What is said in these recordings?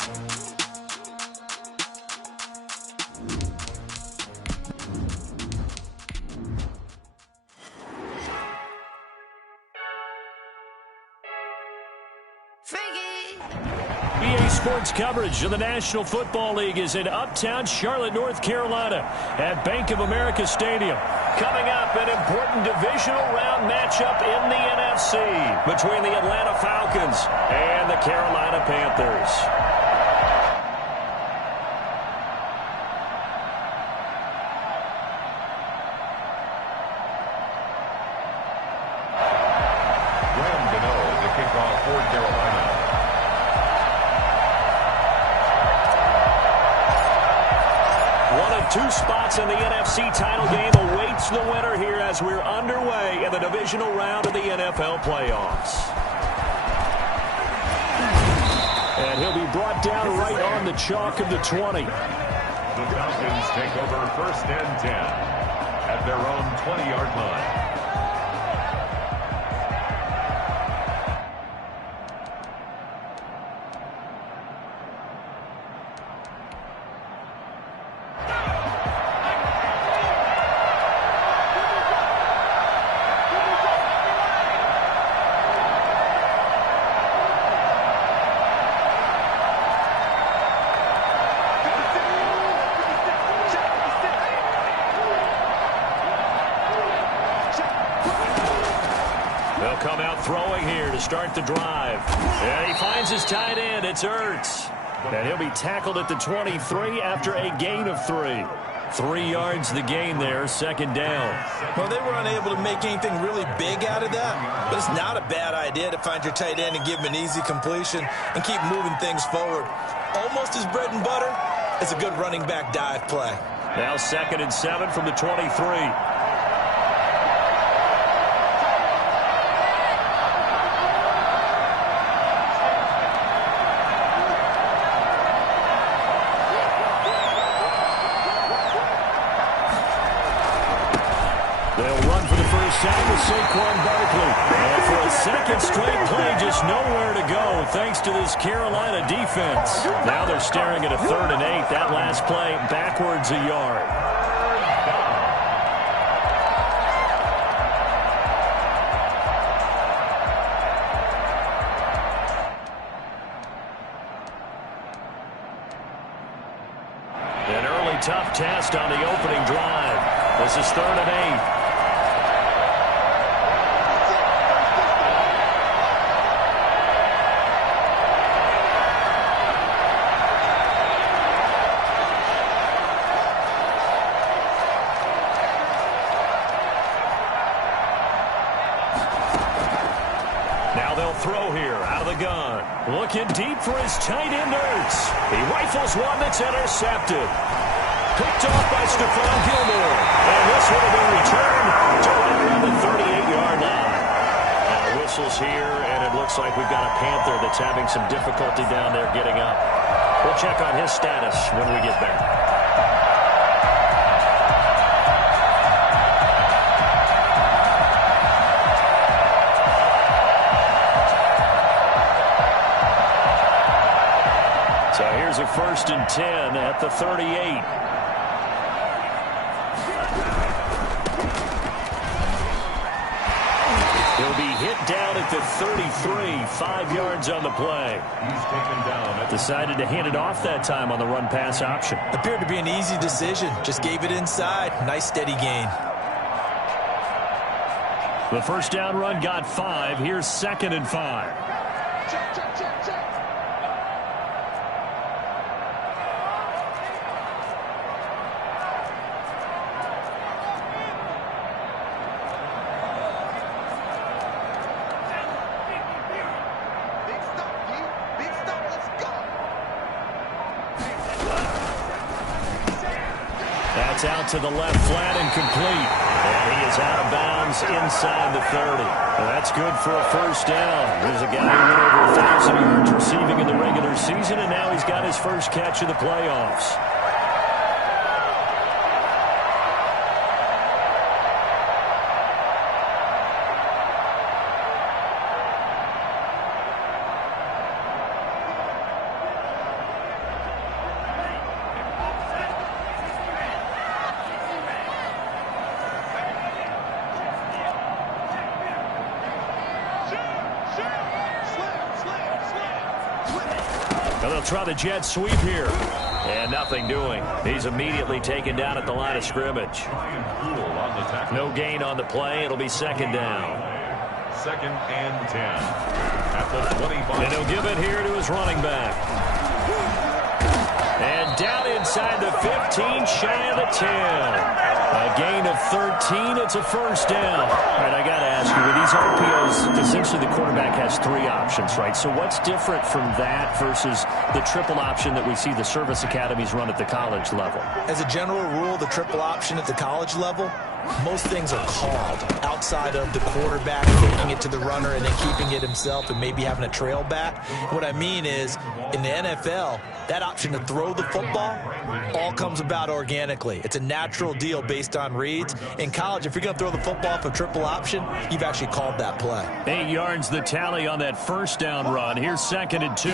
EA Sports coverage of the National Football League is in uptown Charlotte, North Carolina at Bank of America Stadium. Coming up, an important divisional round matchup in the NFC between the Atlanta Falcons and the Carolina Panthers. Dom0, the kickoff for Carolina. One of two spots in the NFC title game awaits the winner here as we're underway in the divisional round of the NFL playoffs. And he'll be brought down right on the chalk of the 20. The Falcons take over 1st and 10 at their own 20-yard line. They'll come out throwing here to start the drive. And he finds his tight end. It's Ertz. And he'll be tackled at the 23 after a gain of 3. 3 yards the gain there, 2nd down. Well, they were unable to make anything really big out of that, but it's not a bad idea to find your tight end and give him an easy completion and keep moving things forward. Almost as bread and butter as a good running back dive play. Now 2nd and 7 from the 23. With Saquon Barkley. And for a second straight play, just nowhere to go thanks to this Carolina defense. Now they're staring at a 3rd and 8. That last play backwards a yard. An early tough test on the opening drive. This is 3rd and 8. Now they'll throw here out of the gun. Looking deep for his tight end, Ertz. He rifles one that's intercepted. Picked off by Stephon Gilmore. And this one will be returned to right around the 38-yard line. Now whistles here, and it looks like we've got a Panther that's having some difficulty down there getting up. We'll check on his status when we get back. So here's a 1st and 10 at the 38. He'll be hit down at the 33, 5 yards on the play. He's taken down. Decided to hand it off that time on the run-pass option. Appeared to be an easy decision. Just gave it inside. Nice steady gain. The 1st down run got 5. Here's 2nd and 5. That's out to the left flat and complete. And he is out of bounds inside the 30. Well, that's good for a 1st down. There's a guy who went over 1,000 yards receiving in the regular season, and now he's got his first catch of the playoffs. And they'll try the jet sweep here. And nothing doing. He's immediately taken down at the line of scrimmage. No gain on the play. It'll be second down. 2nd and 10. At the 25. And he'll give it here to his running back. And down inside the 15, shy of the 10. A gain of 13. It's a first down. All right, I got to ask you, with these RPOs, essentially the quarterback has 3 options, right? So what's different from that versus the triple option that we see the service academies run at the college level? As a general rule, the triple option at the college level, most things are called outside of the quarterback taking it to the runner and then keeping it himself and maybe having a trail back. What I mean is, in the NFL, that option to throw the football all comes about organically. It's a natural deal based on reads. In college, if you're going to throw the football off a triple option, you've actually called that play. 8 yards the tally on that first down run. Here's 2nd and 2.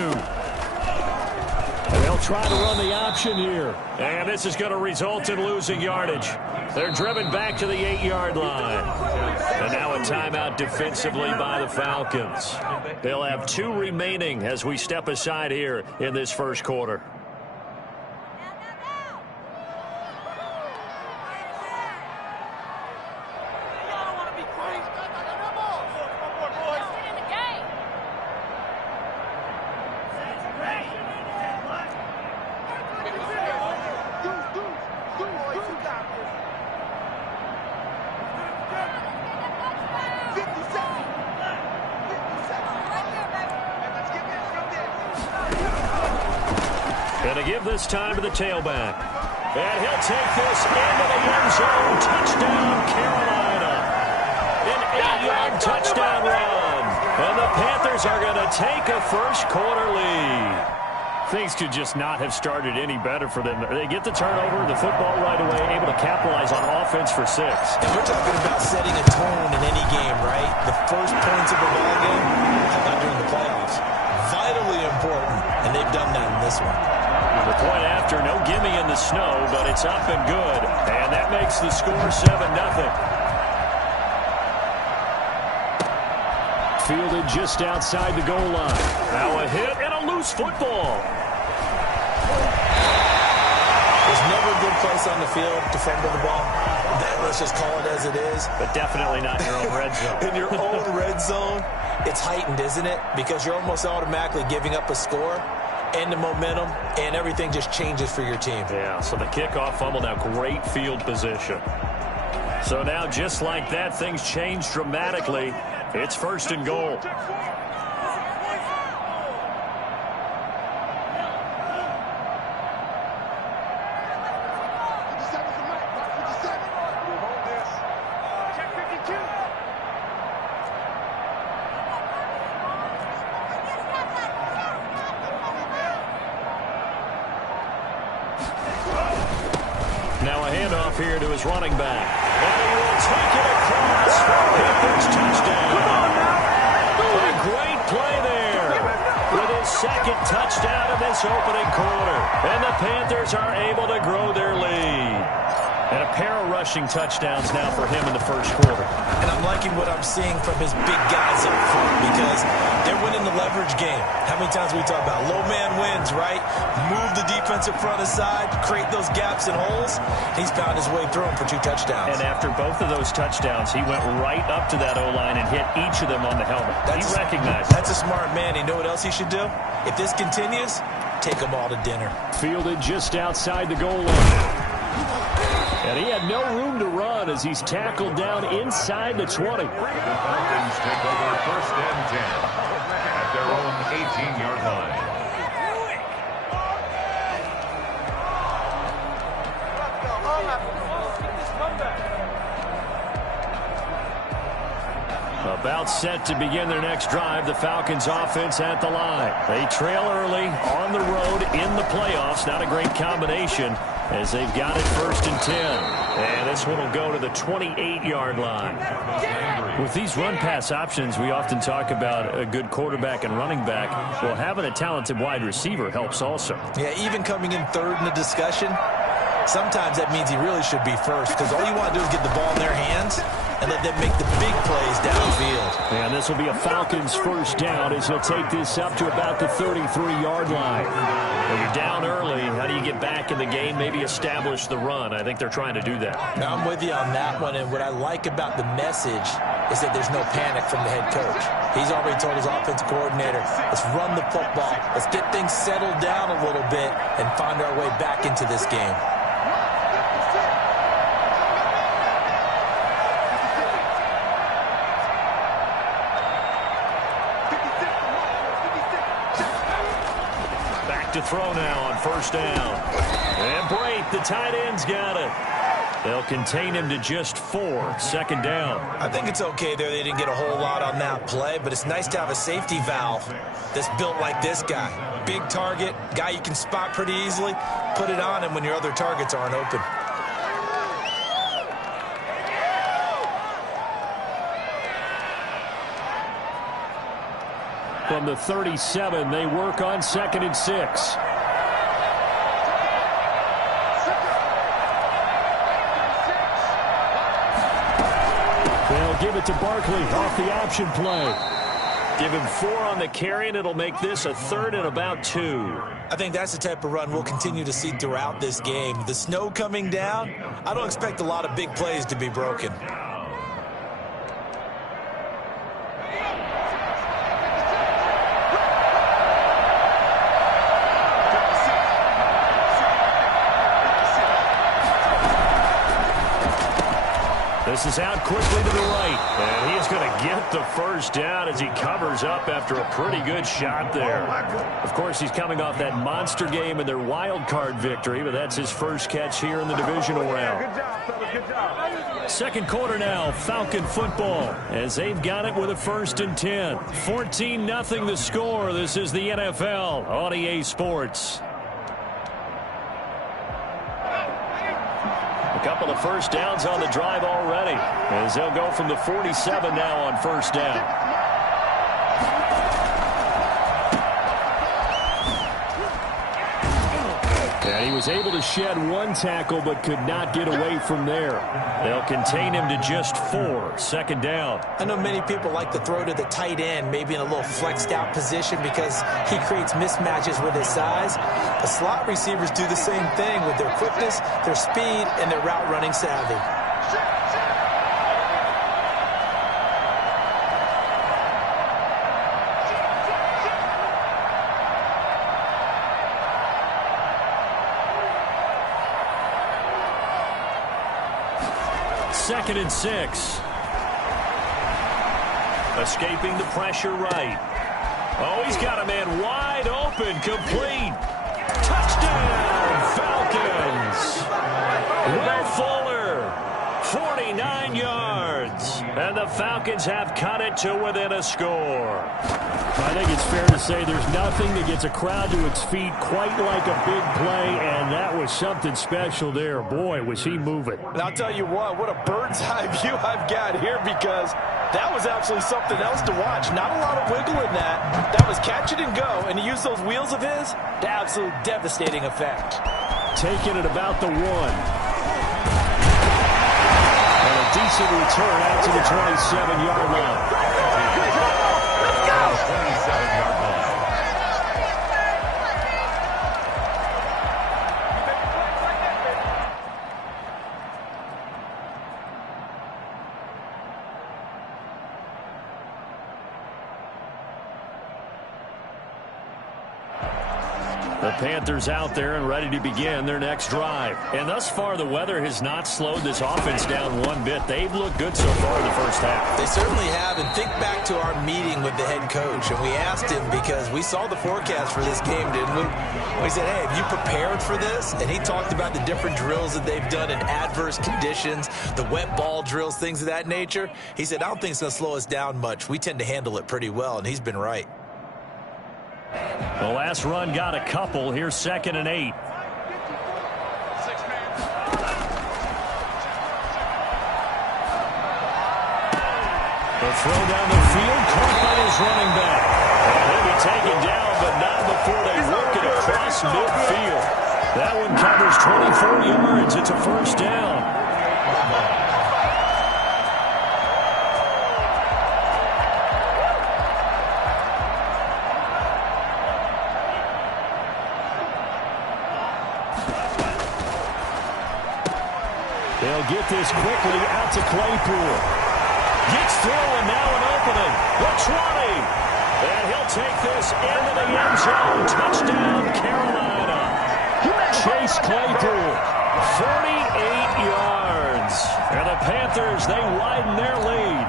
And they'll try to run the option here. And this is going to result in losing yardage. They're driven back to the 8-yard line. And now a timeout defensively by the Falcons. They'll have 2 remaining as we step aside here in this first quarter. Going to give this time to the tailback. And he'll take this into the end zone. Touchdown, Carolina. An 8-yard touchdown run. And the Panthers are going to take a first quarter lead. Things could just not have started any better for them. They get the turnover, the football right away, able to capitalize on offense for 6. And we're talking about setting a tone in any game, right? The first points of a ball game, how about during the playoffs? Vitally important, and they've done that in this one. The point after, no gimme in the snow, but it's up and good. And that makes the score 7-0. Fielded just outside the goal line. Now a hit and a loose football. There's never a good place on the field to fumble the ball. Let's just call it as it is. But definitely not in your own red zone. In your own red zone, it's heightened, isn't it? Because you're almost automatically giving up a score and the momentum, and everything just changes for your team. Yeah, so the kickoff fumble, now great field position. So now, just like that, things change dramatically. It's 1st and goal. Now a handoff here to his running back. And he will take it across for Panthers touchdown. A great play there with his 2nd touchdown of this opening quarter. And the Panthers are able to grow their lead. And a pair of rushing touchdowns now for him in the first quarter. And I'm liking what I'm seeing from his big guys up front because they're winning the leverage game. How many times we talk about low man wins, right? Move the defensive front aside, create those gaps and holes. He's found his way through them for 2 touchdowns. And after both of those touchdowns, he went right up to that O-line and hit each of them on the helmet. He recognized. That's a smart man. You know what else he should do? If this continues, take them all to dinner. Fielded just outside the goal line. And he had no room to run as he's tackled down inside the 20. The Falcons take over 1st and 10 at their own 18-yard line. About set to begin their next drive, the Falcons offense at the line. They trail early on the road in the playoffs. Not a great combination as they've got it 1st and 10. And this one will go to the 28-yard line. With these run-pass options, we often talk about a good quarterback and running back. Well, having a talented wide receiver helps also. Yeah, even coming in 3rd in the discussion, sometimes that means he really should be 1st because all you want to do is get the ball in their hands. and let them make the big plays downfield. And this will be a Falcons first down as he'll take this up to about the 33-yard line. When you're down early, how do you get back in the game, maybe establish the run? I think they're trying to do that. Now, I'm with you on that one, and what I like about the message is that there's no panic from the head coach. He's already told his offensive coordinator, let's run the football, let's get things settled down a little bit and find our way back into this game. To throw now on first down. And Brate, the tight end's got it. They'll contain him to just 4. Second down. I think it's okay there. They didn't get a whole lot on that play, but it's nice to have a safety valve that's built like this guy. Big target, guy you can spot pretty easily. Put it on him when your other targets aren't open. From the 37, they work on 2nd and 6. They'll give it to Barkley off the option play. Give him 4 on the carry, and it'll make this a 3rd and about 2. I think that's the type of run we'll continue to see throughout this game. The snow coming down, I don't expect a lot of big plays to be broken. This is out quickly to the right, and he is going to get the first down as he covers up after a pretty good shot there. Of course, he's coming off that monster game and their wild card victory, but that's his first catch here in the divisional round. Good job, fellas. Good job. Second quarter now, Falcon football, as they've got it with a 1st and 10. 14-0 the score. This is the NFL on EA Sports. A couple of first downs on the drive already, as they'll go from the 47 now on first down. And he was able to shed 1 tackle but could not get away from there. They'll contain him to just 4. Second down. I know many people like to throw to the tight end, maybe in a little flexed out position because he creates mismatches with his size. The slot receivers do the same thing with their quickness, their speed, and their route running savvy. Second and 6. Escaping the pressure right. Oh, he's got a man wide open, complete. Touchdown, Falcons. Will Fuller, 49 yards. And the Falcons have cut it to within a score. I think it's fair to say there's nothing that gets a crowd to its feet quite like a big play, and that was something special there. Boy, was he moving. And I'll tell you what a bird's eye view I've got here, because that was absolutely something else to watch. Not a lot of wiggle in that. That was catch it and go, and he used those wheels of his to absolute devastating effect. Taking it about the 1. And a decent return out to the 27-yard line. Let's go! 27-yard line. The Panthers out there and ready to begin their next drive. And thus far, the weather has not slowed this offense down one bit. They've looked good so far in the first half. They certainly have. And think back to our meeting with the head coach. And we asked him, because we saw the forecast for this game, didn't we? We said, hey, have you prepared for this? And he talked about the different drills that they've done in adverse conditions, the wet ball drills, things of that nature. He said, I don't think it's going to slow us down much. We tend to handle it pretty well, and he's been right. The last run got a couple. Here's 2nd and 8. The throw down the field, caught by his running back. He'll be taken down, but not before they work it across midfield. That one covers 24 yards. It's a first down. They'll get this quickly out to Claypool. Gets through and now an opening. The 20. And he'll take this into the end zone. Touchdown, Carolina. Chase Claypool, 48 yards. And the Panthers, they widen their lead.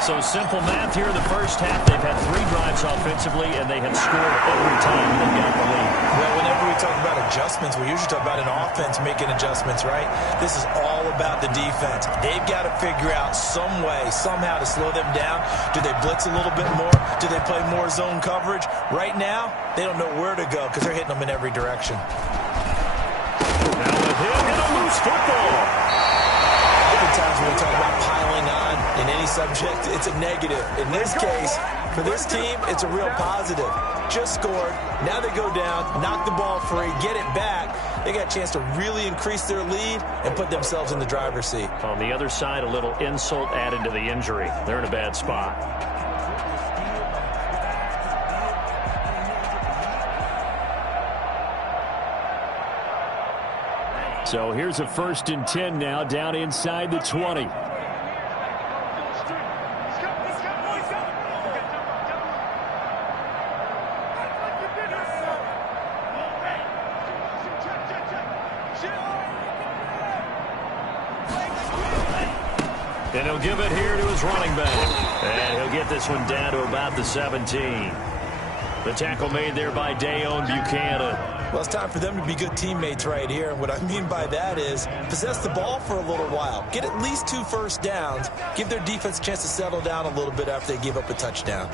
So simple math here in the first half. They've had 3 drives offensively, and they have scored every time they got the lead. Well, whenever we talk about adjustments, we usually talk about an offense making adjustments, right? This is all about the defense. They've got to figure out some way, somehow to slow them down. Do they blitz a little bit more? Do they play more zone coverage? Right now, they don't know where to go because they're hitting them in every direction. Now with him in a loose football. Times when we talk about piling on in any subject, it's a negative. In this case, for this team, it's a real positive. Just scored. Now they go down, knock the ball free, get it back. They got a chance to really increase their lead and put themselves in the driver's seat. On the other side, a little insult added to the injury. They're in a bad spot. So here's a 1st and 10 now, down inside the 20. And he'll give it here to his running back. And he'll get this one down to about the 17. The tackle made there by Dom Buchanan. Well, it's time for them to be good teammates right here. And what I mean by that is possess the ball for a little while. Get at least 2 first downs. Give their defense a chance to settle down a little bit after they give up a touchdown.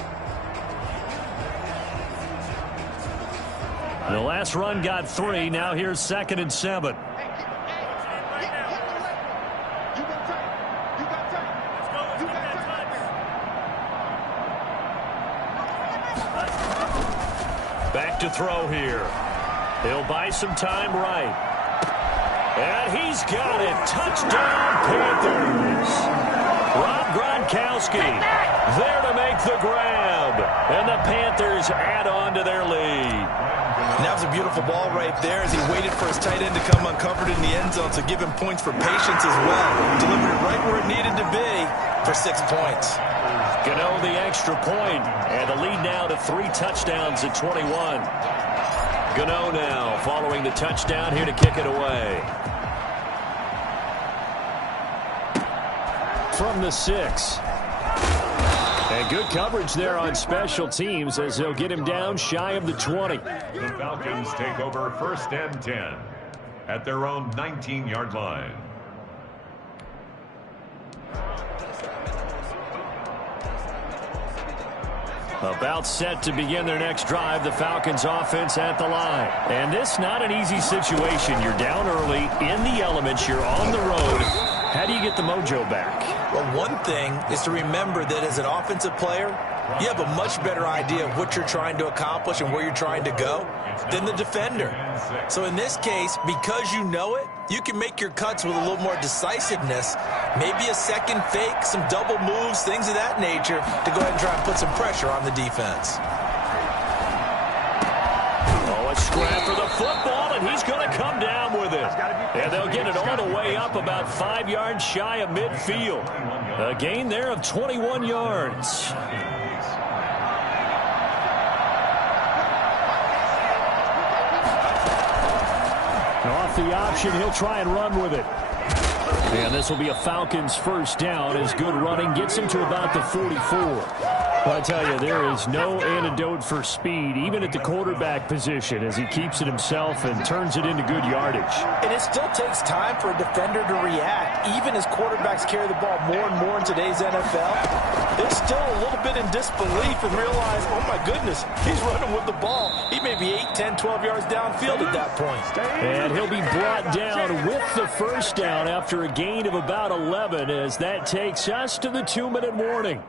The last run got 3. Now here's 2nd and 7. Back to throw here. He'll buy some time right. And he's got it. Touchdown, Panthers. Rob Gronkowski there to make the grab. And the Panthers add on to their lead. And that was a beautiful ball right there as he waited for his tight end to come uncovered in the end zone to give him points for patience as well. Delivered it right where it needed to be for 6 points. Gano the extra point, and the lead now to 3 touchdowns at 21. Gano now following the touchdown here to kick it away. From the 6. And good coverage there on special teams as they'll get him down shy of the 20. The Falcons take over 1st and 10 at their own 19-yard line. About set to begin their next drive, the Falcons offense at the line. And this not an easy situation. You're down early, in the elements, you're on the road. How do you get the mojo back? Well, one thing is to remember that as an offensive player, you have a much better idea of what you're trying to accomplish and where you're trying to go than the defender. So in this case, because you know it, you can make your cuts with a little more decisiveness, maybe a second fake, some double moves, things of that nature, to go ahead and try and put some pressure on the defense. Oh, a scrap for the football, and he's going to come down with it. And they'll get it all the way up about 5 yards shy of midfield. A gain there of 21 yards. Off the option, he'll try and run with it. And this will be a Falcons 1st down as good running gets him to about the 44. Well, I tell you, there is no antidote for speed, even at the quarterback position, as he keeps it himself and turns it into good yardage. And it still takes time for a defender to react, even as quarterbacks carry the ball more and more in today's NFL. They're still a little bit in disbelief and realize, oh my goodness, he's running with the ball. He may be 8, 10, 12 yards downfield at that point. And he'll be brought down with the 1st down after a gain of about 11 as that takes us to the 2-minute warning.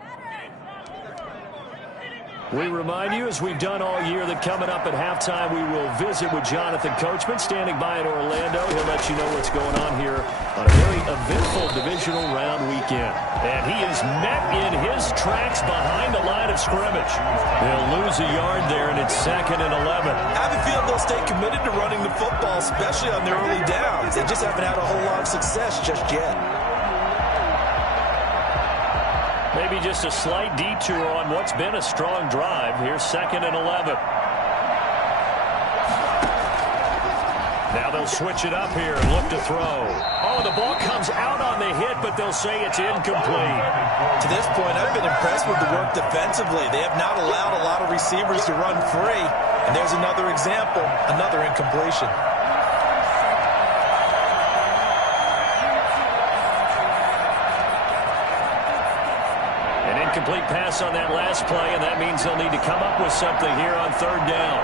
We remind you, as we've done all year, that coming up at halftime, we will visit with Jonathan Coachman, standing by in Orlando. He'll let you know what's going on here on a very eventful divisional round weekend. And he is met in his tracks behind the line of scrimmage. They'll lose a yard there, and it's 2nd and 11. I have a feeling they'll stay committed to running the football, especially on their early downs. They just haven't had a whole lot of success just yet. Maybe just a slight detour on what's been a strong drive. Here's 2nd and 11. Now they'll switch it up here and look to throw. Oh, the ball comes out on the hit, but they'll say it's incomplete. To this point, I've been impressed with the work defensively. They have not allowed a lot of receivers to run free. And there's another example, another incompletion. An incomplete pass on that last play, and that means they'll need to come up with something here on 3rd down.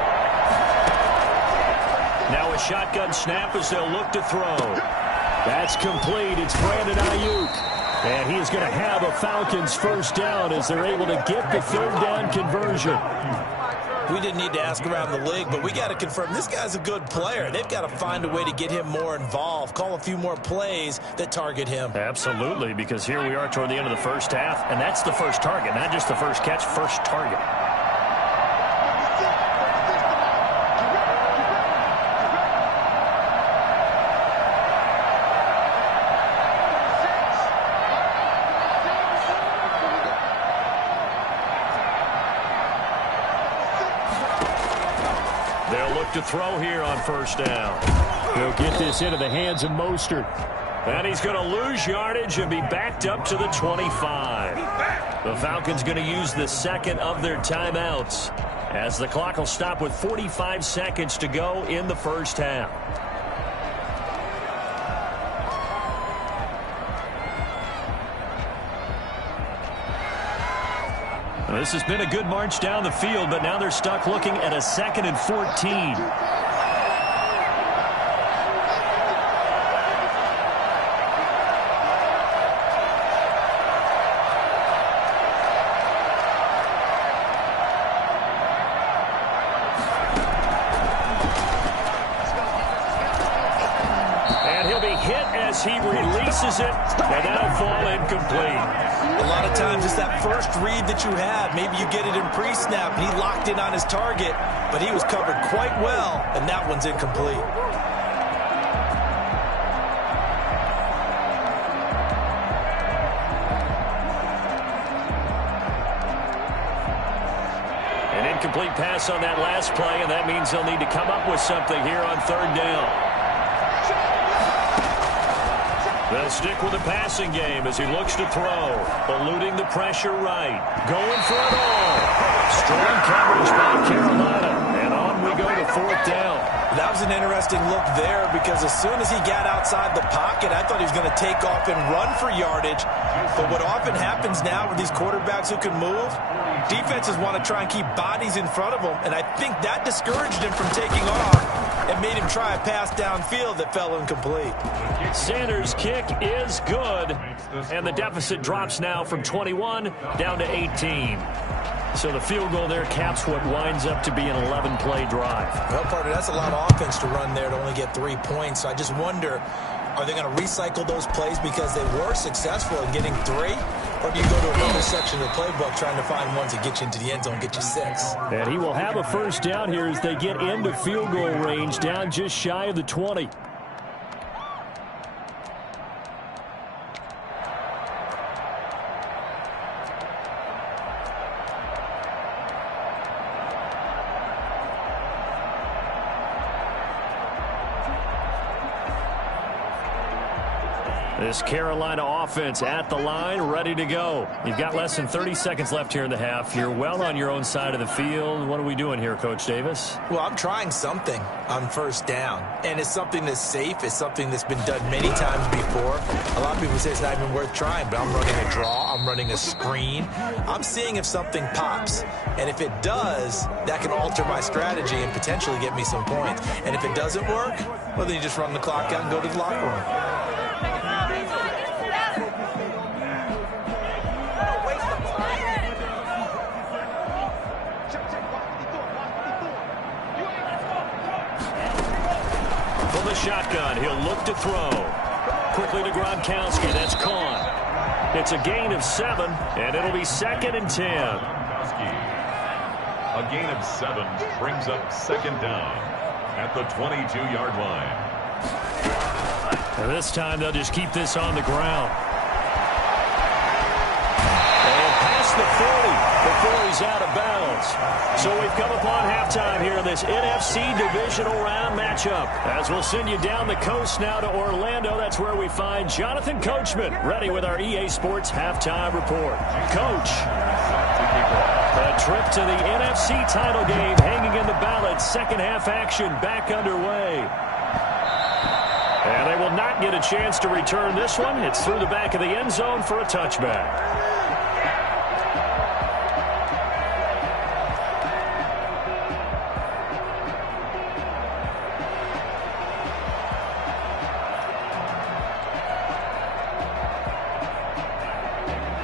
Now a shotgun snap as they'll look to throw. That's complete. It's Brandon Ayuk. And he is going to have a Falcons 1st down as they're able to get the 3rd down conversion. We didn't need to ask around the league, but we got to confirm this guy's a good player. They've got to find a way to get him more involved, call a few more plays that target him. Absolutely, because here we are toward the end of the 1st half, and that's the first target, not just the first catch, first target. To throw here on 1st down. He'll get this into the hands of Mostert. And he's going to lose yardage and be backed up to the 25. The Falcons going to use the 2nd of their timeouts as the clock will stop with 45 seconds to go in the 1st half. This has been a good march down the field, but now they're stuck looking at a 2nd and 14. And he'll be hit as he releases it, and that'll fall incomplete. A lot of times it's that first read that you have. Maybe you get it in pre-snap, and he locked in on his target, but he was covered quite well, and that one's incomplete. An incomplete pass on that last play, and that means they'll need to come up with something here on 3rd down. They'll stick with the passing game as he looks to throw. Eluding the pressure right. Going for it all. Strong coverage by Carolina. And on we go to 4th down. That was an interesting look there because as soon as he got outside the pocket, I thought he was going to take off and run for yardage. But what often happens now with these quarterbacks who can move, defenses want to try and keep bodies in front of them. And I think that discouraged him from taking off and made him try a pass downfield that fell incomplete. Sanders' kick is good, and the deficit drops now from 21 down to 18. So the field goal there caps what winds up to be an 11-play drive. Well, partner, that's a lot of offense to run there to only get 3 points. So I just wonder, are they going to recycle those plays because they were successful in getting 3? Or do you go to another section of the playbook trying to find ones that get you into the end zone, get you 6? And he will have a 1st down here as they get into field goal range, down just shy of the 20. This Carolina offense at the line, ready to go. You've got less than 30 seconds left here in the half. You're well on your own side of the field. What are we doing here, Coach Davis? Well, I'm trying something on 1st down, and it's something that's safe. It's something that's been done many times before. A lot of people say it's not even worth trying, but I'm running a draw. I'm running a screen. I'm seeing if something pops, and if it does, that can alter my strategy and potentially get me some points. And if it doesn't work, well, then you just run the clock out and go to the locker room. Shotgun. He'll look to throw. Quickly to Gronkowski. That's caught. It's a gain of 7, and it'll be 2nd and 10. A gain of 7 brings up 2nd down. at the 22-yard line. And this time they'll just keep this on the ground. The 40 before he's out of bounds. So we've come upon halftime here in this NFC divisional round matchup. As we'll send you down the coast now to Orlando, that's where we find Jonathan Coachman ready with our EA Sports halftime report. Coach, a trip to the NFC title game hanging in the balance. Second half action back underway. And they will not get a chance to return this one. It's through the back of the end zone for a touchback.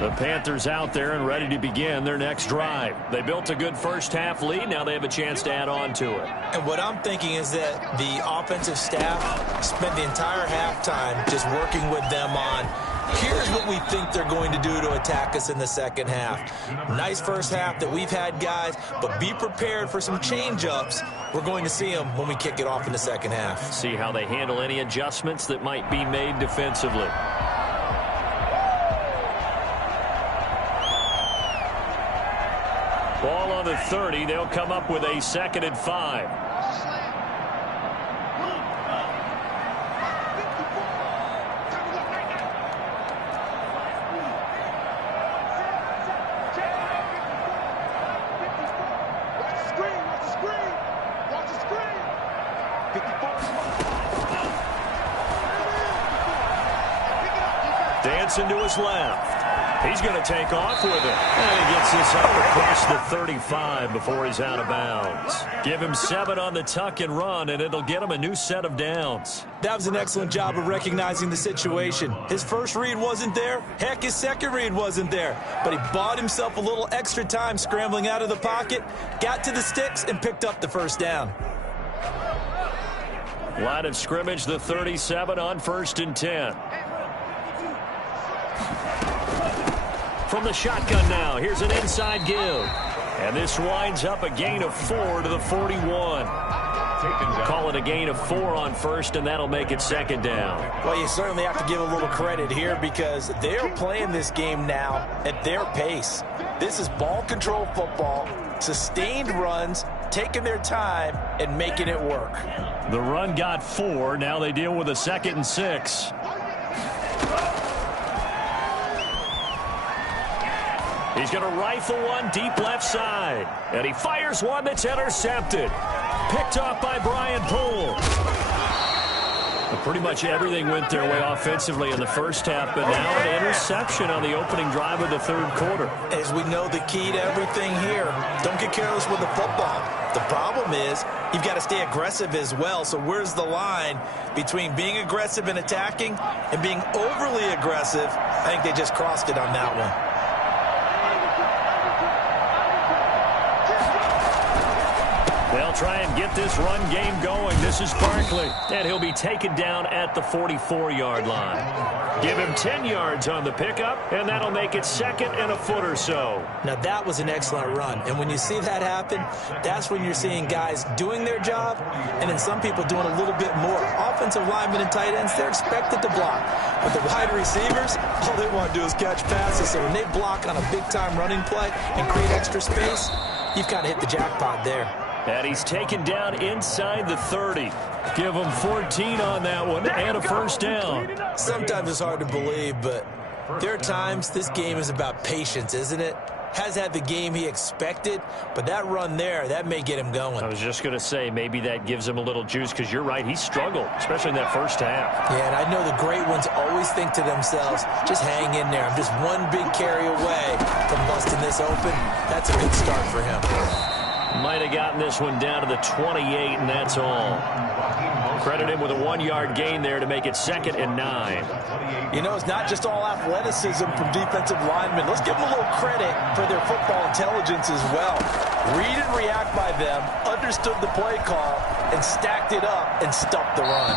The Panthers out there and ready to begin their next drive. They built a good first half lead. Now they have a chance to add on to it. And what I'm thinking is that the offensive staff spent the entire halftime just working with them on, here's what we think they're going to do to attack us in the second half. Nice first half that we've had, guys, but be prepared for some change-ups. We're going to see them when we kick it off in the second half. See how they handle any adjustments that might be made defensively. Ball on the 30. They'll come up with a 2nd and 5. Dancing to his left. He's going to take off with it. And he gets this up across the 35 before he's out of bounds. Give him 7 on the tuck and run, and it'll get him a new set of downs. That was an excellent job of recognizing the situation. His first read wasn't there. Heck, his second read wasn't there. But he bought himself a little extra time scrambling out of the pocket, got to the sticks, and picked up the first down. Line of scrimmage, the 37 on 1st and 10. From the shotgun now, here's an inside give. And this winds up a gain of 4 to the 41. Call it a gain of 4 on 1st, and that'll make it 2nd down. Well, you certainly have to give a little credit here because they're playing this game now at their pace. This is ball control football, sustained runs, taking their time, and making it work. The run got 4. Now they deal with a 2nd and 6. He's going to rifle one deep left side. And he fires one that's intercepted. Picked off by Brian Poole. Well, pretty much everything went their way offensively in the first half, but now an interception on the opening drive of the 3rd quarter. As we know, the key to everything here, don't get careless with the football. The problem is you've got to stay aggressive as well. So where's the line between being aggressive and attacking and being overly aggressive? I think they just crossed it on that one. They'll try and get this run game going. This is Barkley, and he'll be taken down at the 44-yard line. Give him 10 yards on the pickup, and that'll make it 2nd and a foot or so. Now, that was an excellent run, and when you see that happen, that's when you're seeing guys doing their job, and then some people doing a little bit more. Offensive linemen and tight ends, they're expected to block. But the wide receivers, all they want to do is catch passes, so when they block on a big-time running play and create extra space, you've kind of hit the jackpot there. And he's taken down inside the 30. Give him 14 on that one and a 1st down. Sometimes it's hard to believe, but there are times this game is about patience, isn't it? Has had the game he expected, but that run there, that may get him going. I was just going to say, maybe that gives him a little juice, because you're right, he struggled, especially in that first half. Yeah, and I know the great ones always think to themselves, just hang in there. I'm just one big carry away from busting this open. That's a good start for him. Might have gotten this one down to the 28, and that's all. Credit him with a 1-yard gain there to make it 2nd and 9. You know, it's not just all athleticism from defensive linemen. Let's give them a little credit for their football intelligence as well. Read and react by them, understood the play call, and stacked it up and stuffed the run.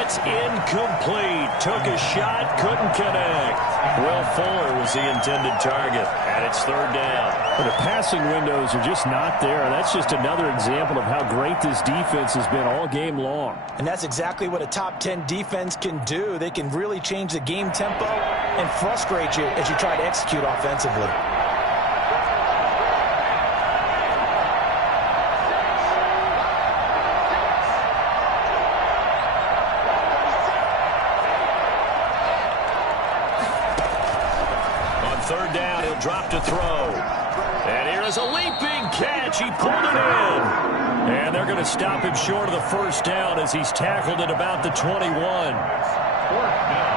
It's incomplete. Took a shot, couldn't connect. Will Fuller was the intended target, and it's third down. But the passing windows are just not there. That's just another example of how great this defense has been all game long. And that's exactly what a top 10 defense can do. They can really change the game tempo and frustrate you as you try to execute offensively. Third down, he'll drop to throw. And here is a leaping catch. He pulled it in. And they're going to stop him short of the first down as he's tackled at about the 21. Fourth down.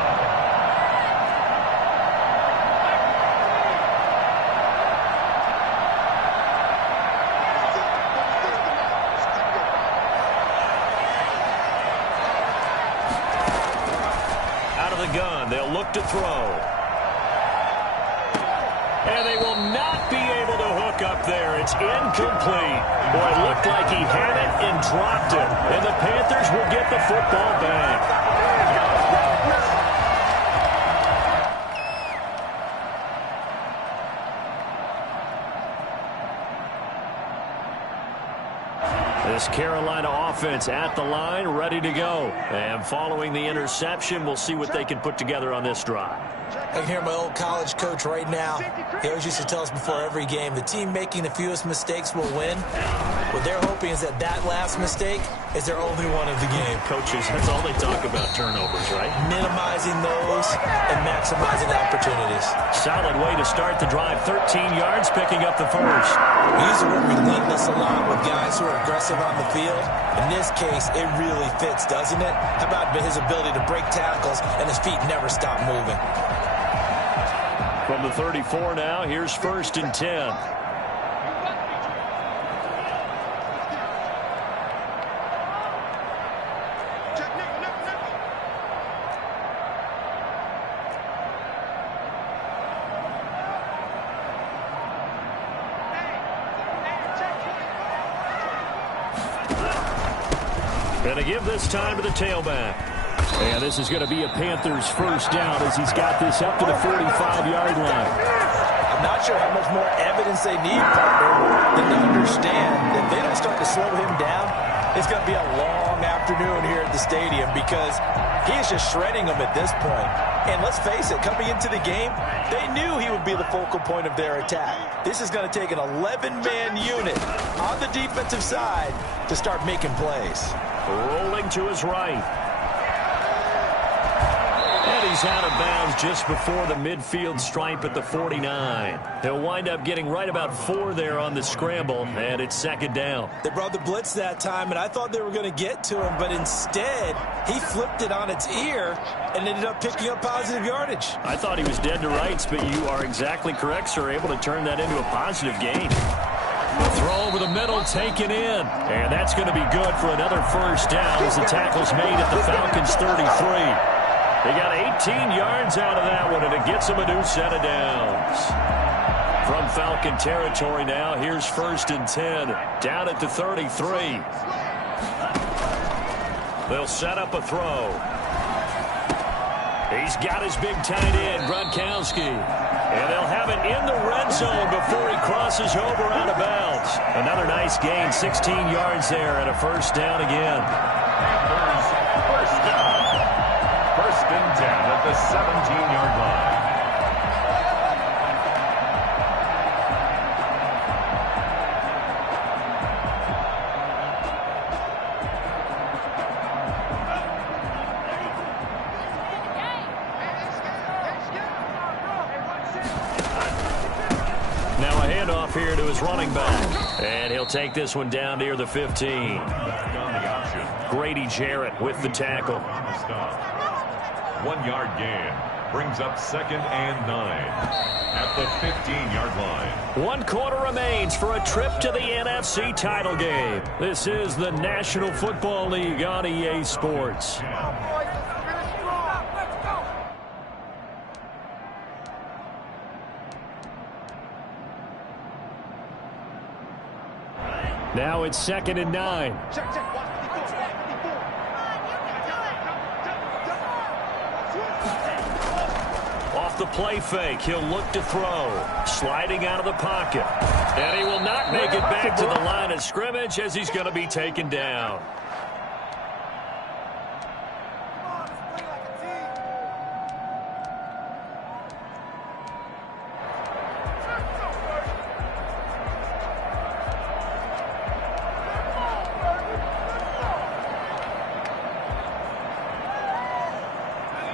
Out of the gun, they'll look to throw. And they will not be able to hook up there. It's incomplete. Boy, it looked like he had it and dropped it. And the Panthers will get the football back. This Carolina offense at the line, ready to go. And following the interception, we'll see what they can put together on this drive. I can hear my old college coach right now. He always used to tell us before every game, the team making the fewest mistakes will win. What they're hoping is that that last mistake is their only one of the game. Coaches, that's all they talk about, turnovers, right? Minimizing those and maximizing opportunities. Solid way to start the drive. 13 yards, picking up the first. We use the word relentless a lot with guys who are aggressive on the field. In this case, it really fits, doesn't it? How about his ability to break tackles and his feet never stop moving? From the 34 now, here's first and 10. And a give this time to the tailback. And this is going to be a Panthers first down as he's got this up to the 45-yard line. I'm not sure how much more evidence they need, partner, than to understand that if they don't start to slow him down, it's going to be a long afternoon here at the stadium because he is just shredding them at this point. And let's face it, coming into the game, they knew he would be the focal point of their attack. This is going to take an 11-man unit on the defensive side to start making plays. Rolling to his right. And he's out of bounds just before the midfield stripe at the 49. He'll wind up getting right about 4 there on the scramble, and it's second down. They brought the blitz that time, and I thought they were going to get to him, but instead, he flipped it on its ear and ended up picking up positive yardage. I thought he was dead to rights, but you are exactly correct, sir. Able to turn that into a positive gain. The throw over the middle, taken in. And that's going to be good for another first down as the tackle's made at the Falcons' 33. They got 18 yards out of that one, and it gets them a new set of downs. From Falcon territory now, here's first and 10, down at the 33. They'll set up a throw. He's got his big tight end, Gronkowski. And they'll have it in the red zone before he crosses over out of bounds. Another nice gain, 16 yards there, and a first down again. First down. First and 10 at the 17-yard line. Now a handoff here to his running back. And he'll take this one down near the 15. On the option. Grady Jarrett with the tackle. 1 yard gain. Brings up second and 9 at the 15-yard line. 1 quarter remains for a trip to the NFC title game. This is the National Football League on EA Sports. Now it's 2nd and 9. Off the play fake, he'll look to throw. Sliding out of the pocket. And he will not make it back to the line of scrimmage as he's going to be taken down.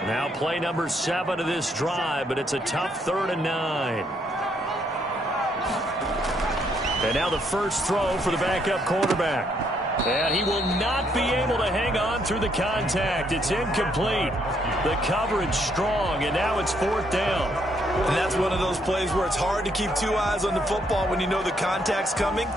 Now play number 7 of this drive, but it's a tough 3rd and 9. And now the first throw for the backup quarterback. And he will not be able to hang on through the contact. It's incomplete. The coverage strong, and now it's 4th down. And that's one of those plays where it's hard to keep 2 eyes on the football when you know the contact's coming,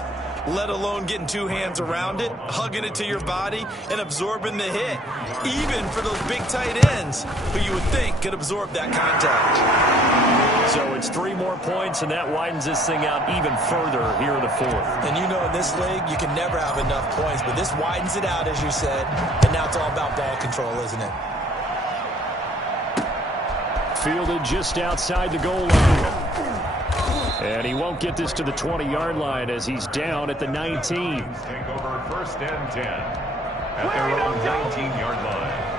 let alone getting 2 hands around it, hugging it to your body, and absorbing the hit, even for those big tight ends who you would think could absorb that contact. So it's 3 more points, and that widens this thing out even further here in the 4th. And you know in this league, you can never have enough points, but this widens it out, as you said, and now it's all about ball control, isn't it? Fielded just outside the goal line. And he won't get this to the 20-yard line as he's down at the 19. Take over 1st and 10 at their own 19-yard line.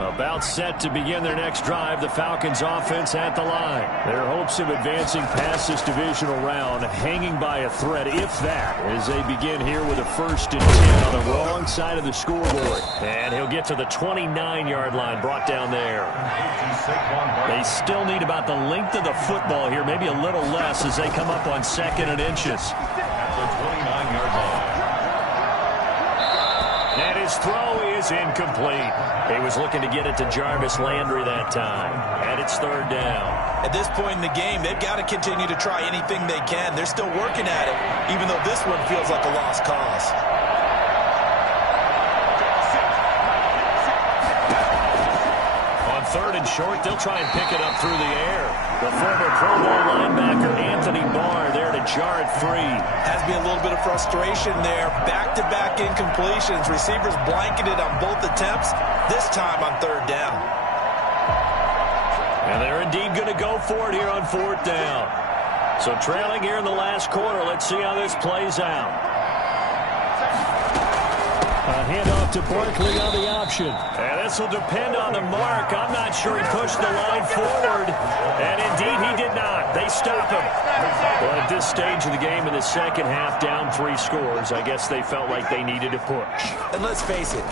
About set to begin their next drive, the Falcons offense at the line. Their hopes of advancing past this divisional round hanging by a thread, if that, as they begin here with a 1st and 10 on the wrong side of the scoreboard. And he'll get to the 29-yard line, brought down there. They still need about the length of the football here, maybe a little less as they come up on 2nd and inches. At the 29-yard line. And his throw is incomplete. He was looking to get it to Jarvis Landry that time. And it's 3rd down. At this point in the game, they've got to continue to try anything they can. They're still working at it, even though this one feels like a lost cause. On 3rd and short, they'll try and pick it up through the air. The former Pro Bowl linebacker Anthony Barr there to jar it free. Has to be a little bit of frustration there. Back-to-back incompletions. Receivers blanketed on both attempts, this time on 3rd down. And they're indeed going to go for it here on 4th down. So trailing here in the last quarter, let's see how this plays out. A handoff to Barkley on the option. And this will depend on the mark. I'm not sure he pushed the line forward. And indeed he did not. They stop him. Well, at this stage of the game in the second half, down 3 scores, I guess they felt like they needed to push. And let's face it,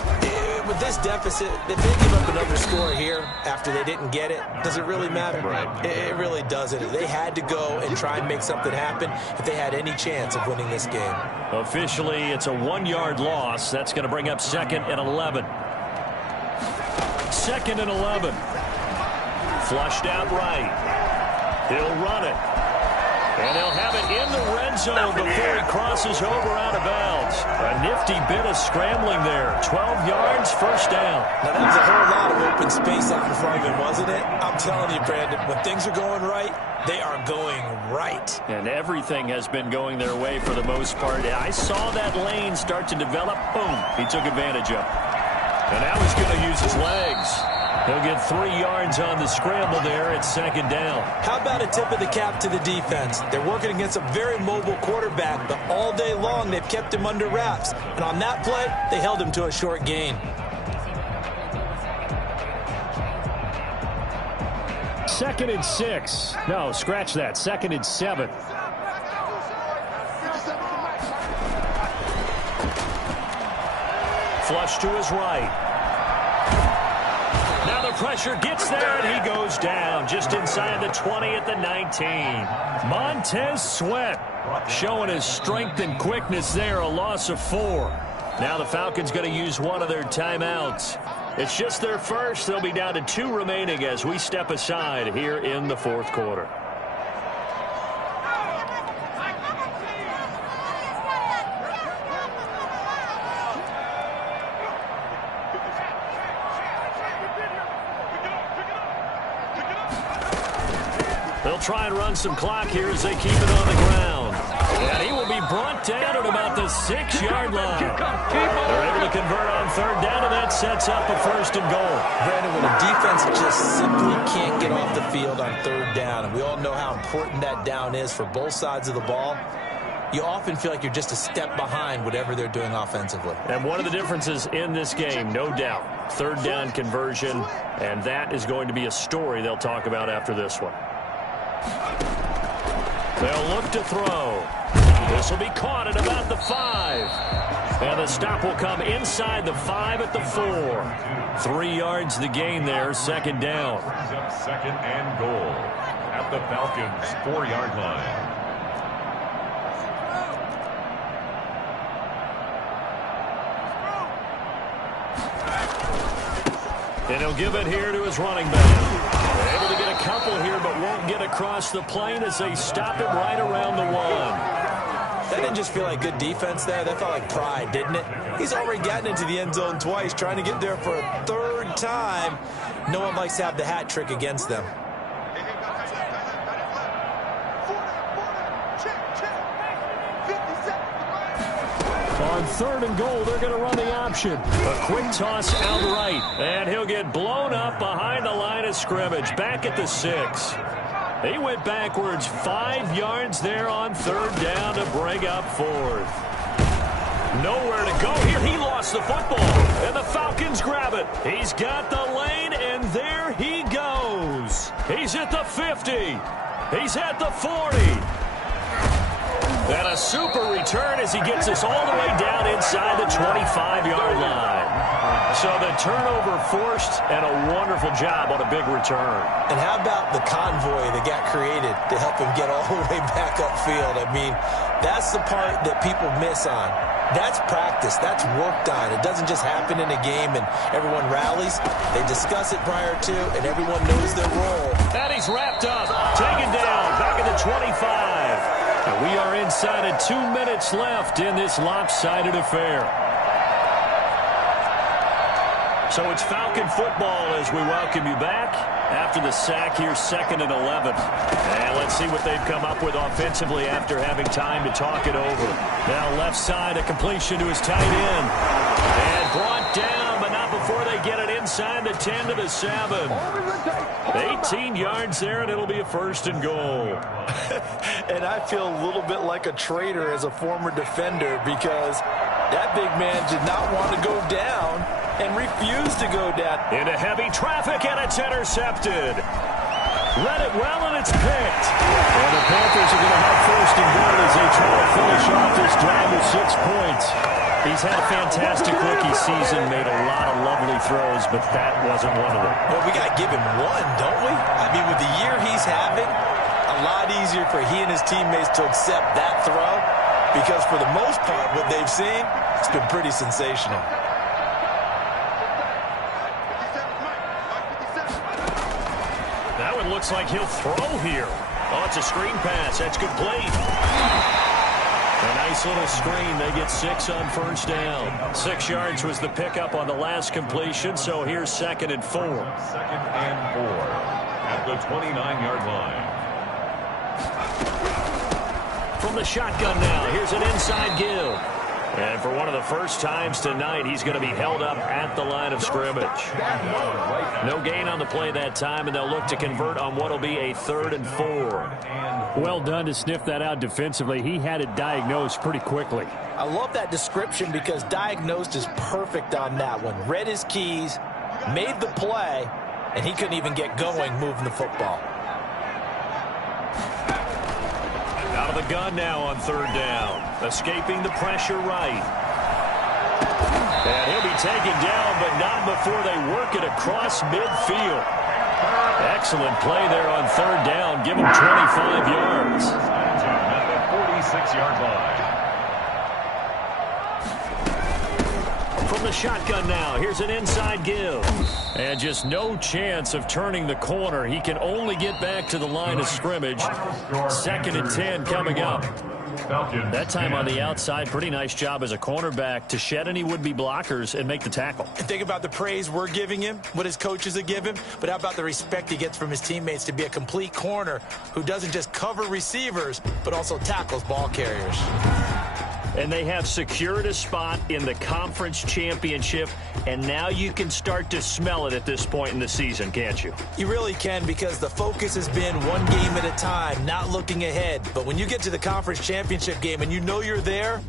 with this deficit, if they give up another score here after they didn't get it, does it really matter? Right. It really doesn't. They had to go and try and make something happen if they had any chance of winning this game. Officially, it's a 1-yard loss. That's going to bring up 2nd and 11. 2nd and 11. Flushed out right. He'll run it. And he'll have it in the red zone before he crosses over out of bounds. A nifty bit of scrambling there. 12 yards, 1st down. Now, that was a whole lot of open space out in front of him, wasn't it? I'm telling you, Brandon, when things are going right, they are going right. And everything has been going their way for the most part. I saw that lane start to develop. Boom. He took advantage of it. And now he's going to use his legs. He'll get 3 yards on the scramble there at 2nd down. How about a tip of the cap to the defense? They're working against a very mobile quarterback, but all day long they've kept him under wraps. And on that play, they held him to a short gain. 2nd and 6. No, scratch that. 2nd and 7. Flush to his right. Now the pressure gets there, and he goes down just inside the 20 at the 19. Montez Sweat showing his strength and quickness there, a loss of 4. Now the Falcons going to use one of their timeouts. It's just their first. They'll be down to 2 remaining as we step aside here in the 4th quarter. They'll try and run some clock here as they keep it on the ground. And he will be brought down at about the 6-yard line. They're able to convert on third down, and that sets up a first and goal. Brandon, when a defense just simply can't get off the field on third down, and we all know how important that down is for both sides of the ball, you often feel like you're just a step behind whatever they're doing offensively. And one of the differences in this game, no doubt, third down conversion, and that is going to be a story they'll talk about after this one. They'll look to throw. This will be caught at about the 5. And the stop will come inside the 5 at the 4. 3 yards the gain there, second down. Second and goal at the Falcons' 4-yard line. And he'll give it here to his running back. They're able to get a couple here, but won't get across the plane as they stop him right around the 1. That didn't just feel like good defense there. That felt like pride, didn't it? He's already gotten into the end zone twice, trying to get there for a third time. No one likes to have the hat trick against them. On third and goal, they're going to run the option. A quick toss out right, and he'll get blown up behind the line of scrimmage, back at the 6. He went backwards 5 yards there on third down to bring up fourth. Nowhere to go here. He lost the football, and the Falcons grab it. He's got the lane, and there he goes. He's at the 50. He's at the 40. And a super return as he gets us all the way down inside the 25-yard line. So the turnover forced, and a wonderful job on a big return. And how about the convoy that got created to help him get all the way back upfield? I mean, that's the part that people miss on. That's practice. That's worked on. It doesn't just happen in a game and everyone rallies. They discuss it prior to, and everyone knows their role. And he's wrapped up, taken down, back at the 25. And we are inside of 2 minutes left in this lopsided affair. So it's Falcon football as we welcome you back after the sack here, 2nd and 11. And let's see what they've come up with offensively after having time to talk it over. Now left side, a completion to his tight end. And brought down, but not before they get it inside the 10 to the 7. 18 yards there, and it'll be a first and goal. And I feel a little bit like a traitor as a former defender because that big man did not want to go down and refused to go down. Into heavy traffic, and it's intercepted. Read it well, and it's picked. And the Panthers are going to have first and goal as they try to finish off this drive with 6 points. He's had a fantastic rookie season, made a lot of lovely throws, but that wasn't one of them. Well, we got to give him one, don't we? I mean, with the year he's having, a lot easier for he and his teammates to accept that throw because for the most part, what they've seen, it's been pretty sensational. That one looks like he'll throw here. Oh, it's a screen pass. That's complete. A nice little screen. They get 6 on first down. 6 yards was the pickup on the last completion, so here's 2nd and 4. 2nd and 4 at the 29-yard line. From the shotgun now, here's an inside give. And for one of the first times tonight, he's going to be held up at the line of scrimmage. No gain on the play that time, and they'll look to convert on what will be a 3rd and 4. Well done to sniff that out defensively. He had it diagnosed pretty quickly. I love that description because diagnosed is perfect on that one. Read his keys, made the play, and he couldn't even get going moving the football. Out of the gun now on 3rd down. Escaping the pressure right. And he'll be taken down, but not before they work it across midfield. Excellent play there on 3rd down. Give him 25 yards. At the 46-yard line. From the shotgun now, here's an inside give. And just no chance of turning the corner. He can only get back to the line of scrimmage. 2nd and 10 coming up. Falcons. That time on the outside, pretty nice job as a cornerback to shed any would-be blockers and make the tackle. And think about the praise we're giving him, what his coaches are giving, but how about the respect he gets from his teammates to be a complete corner who doesn't just cover receivers, but also tackles ball carriers. And they have secured a spot in the conference championship, and now you can start to smell it at this point in the season, can't you? You really can, because the focus has been one game at a time, not looking ahead. But when you get to the conference championship game and you know you're there,